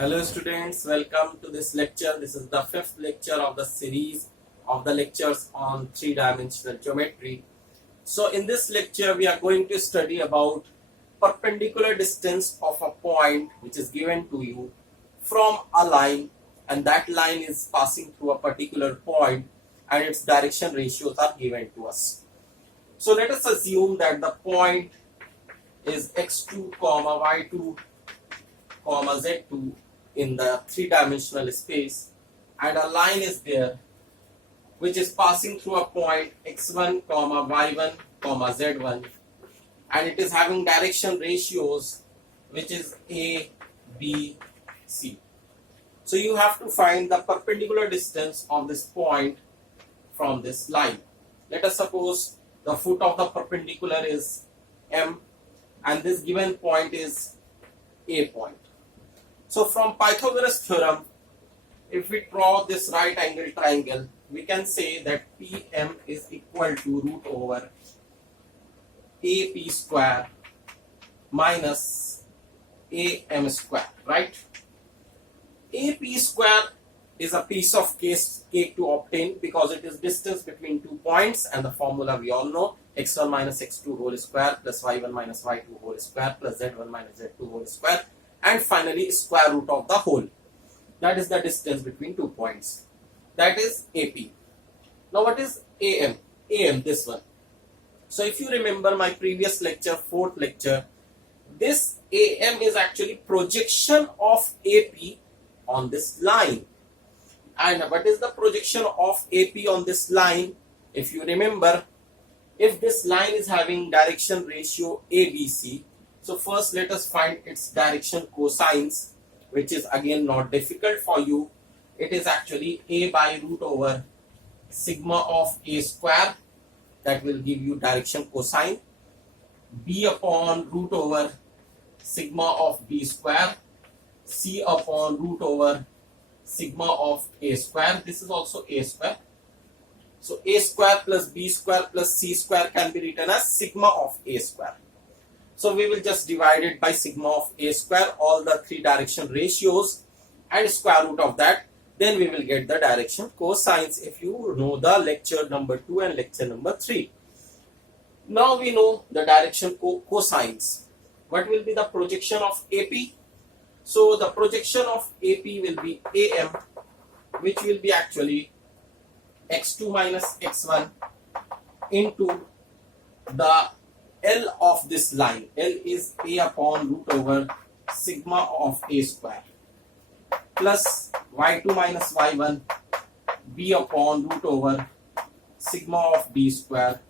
Hello students, welcome to this lecture. This is the fifth lecture of the series of the lectures on three-dimensional geometry. So in this lecture we are going to study about perpendicular distance of a point which is given to you from a line, and that line is passing through a particular point and its direction ratios are given to us. So let us assume that the point is x2 comma y2 comma z2 in the three-dimensional space, and a line is there which is passing through a point x1 comma y1 comma z1, and it is having direction ratios which is a, b, c. So you have to find the perpendicular distance of this point from this line. Let us suppose the foot of the perpendicular is m and this given point is a point. So from Pythagoras theorem, if we draw this right angle triangle, we can say that PM is equal to root over AP square minus AM square, right? AP square is a piece of cake to obtain because it is distance between 2 points, and the formula we all know: x1 minus x2 whole square plus y1 minus y2 whole square plus z1 minus z2 whole square, and finally square root of the whole. That is the distance between 2 points. That is AP. Now what is AM? AM, this one. So if you remember my previous lecture, fourth lecture, this AM is actually projection of AP on this line. And what is the projection of AP on this line? If you remember, if this line is having direction ratio ABC, so first let us find its direction cosines, which is again not difficult for you. It is actually a by root over sigma of a square, that will give you direction cosine, b upon root over sigma of b square, c upon root over sigma of a square. This is also a square. So a square plus b square plus c square can be written as sigma of a square. So we will just divide it by sigma of a square, all the three direction ratios, and square root of that. Then we will get the direction cosines if you know the lecture number 2 and lecture number 3. Now we know the direction cosines. What will be the projection of AP? So the projection of AP will be AM, which will be actually x2 minus x1 into the L of this line. L is a upon root over sigma of a square plus y2 minus y1 b upon root over sigma of b square,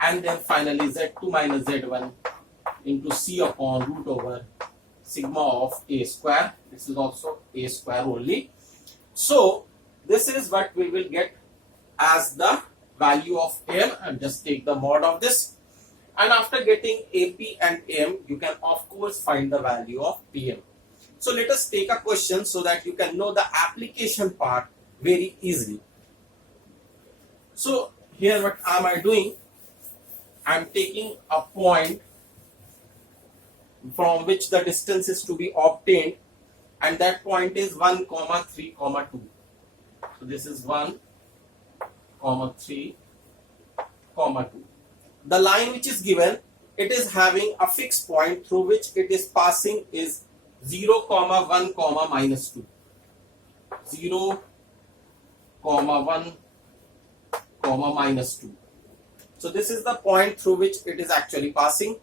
and then finally z2 minus z1 into c upon root over sigma of a square. This is also a square only. So this is what we will get as the value of M, and just take the mod of this. And after getting AP and AM, you can of course find the value of PM. So let us take a question so that you can know the application part very easily. So here what am I doing? I am taking a point from which the distance is to be obtained, and that point is 1, 3, 2. So this is 1, 3, 2. The line which is given, it is having a fixed point through which it is passing is 0, 1, minus 2. 0, 1, minus 2. So this is the point through which it is actually passing,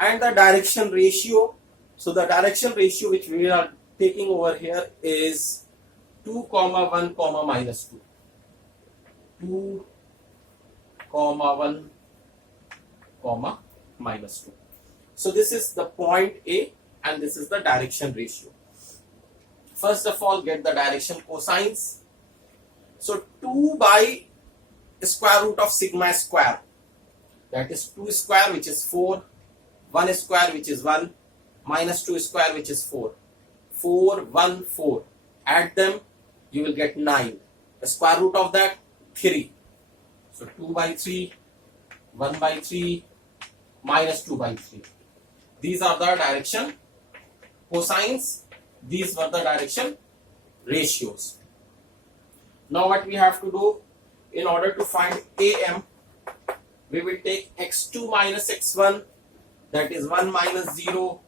and the direction ratio. So the direction ratio which we are taking over here is 2, 1, minus 2. 2, 1, minus 2. So this is the point A, and this is the direction ratio. First of all, get the direction cosines. So 2 by square root of sigma square, that is 2 square, which is 4, 1 square, which is 1, minus 2 square, which is 4. 4, 1, 4. Add them, you will get 9. The square root of that, 3. So 2 by 3, 1 by 3, minus 2 by 3. These are the direction cosines. These were the direction ratios. Now what we have to do, in order to find AM, we will take x2 minus x1, that is 1 minus 0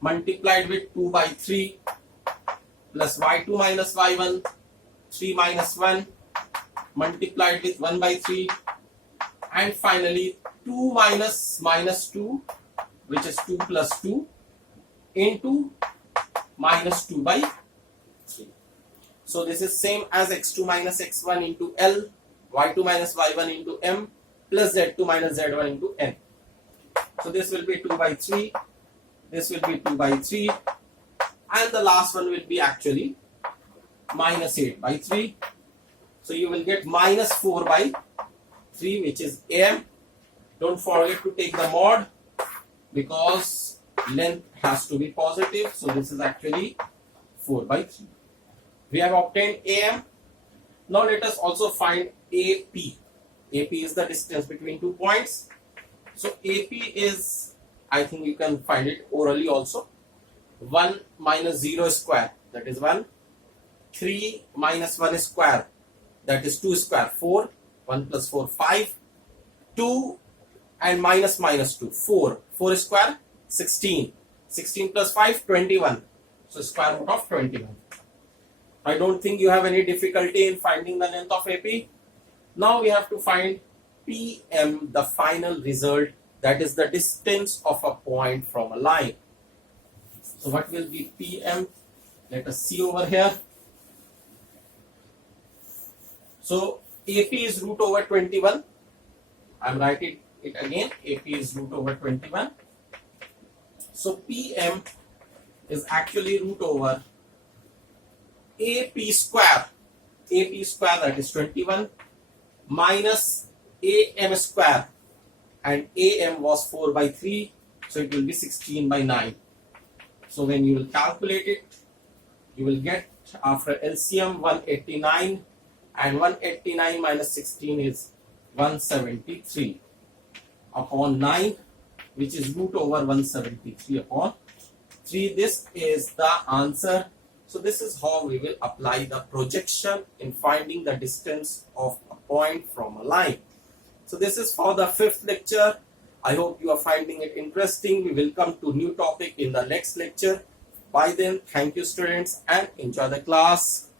multiplied with 2 by 3 plus y2 minus y1, 3 minus 1 multiplied with 1 by 3, and finally 2 minus minus 2, which is 2 plus 2 into minus 2 by 3. So this is same as x2 minus x1 into L, y2 minus y1 into M, plus z2 minus z1 into N. So this will be 2 by 3, this will be 2 by 3, and the last one will be actually minus 8 by 3. So you will get minus 4 by 3, which is AM. Don't forget to take the mod because length has to be positive. So this is actually 4 by 3. We have obtained AM. Now let us also find AP. AP is the distance between 2 points. So AP is, I think you can find it orally also, 1 minus 0 square, that is 1. 3 minus 1 square, that is 2 square, 4. 1 plus 4, 5. 2 and minus minus 2, 4. 4 square, 16. 16 plus 5, 21. So square root of 21. I don't think you have any difficulty in finding the length of AP. Now we have to find PM, the final result, that is the distance of a point from a line. So what will be PM? Let us see over here. So AP is root over 21. I'm writing it again. AP is root over 21. So PM is actually root over AP square. AP square, that is 21, minus AM square, and AM was 4 by 3, so it will be 16 by 9. So when you will calculate it, you will get after LCM 189, and 189 minus 16 is 173 upon 9, which is root over 173 upon 3. This is the answer. So this is how we will apply the projection in finding the distance of a point from a line. So this is for the 5th lecture. I hope you are finding it interesting. We will come to new topic in the next lecture. By then, thank you students and enjoy the class.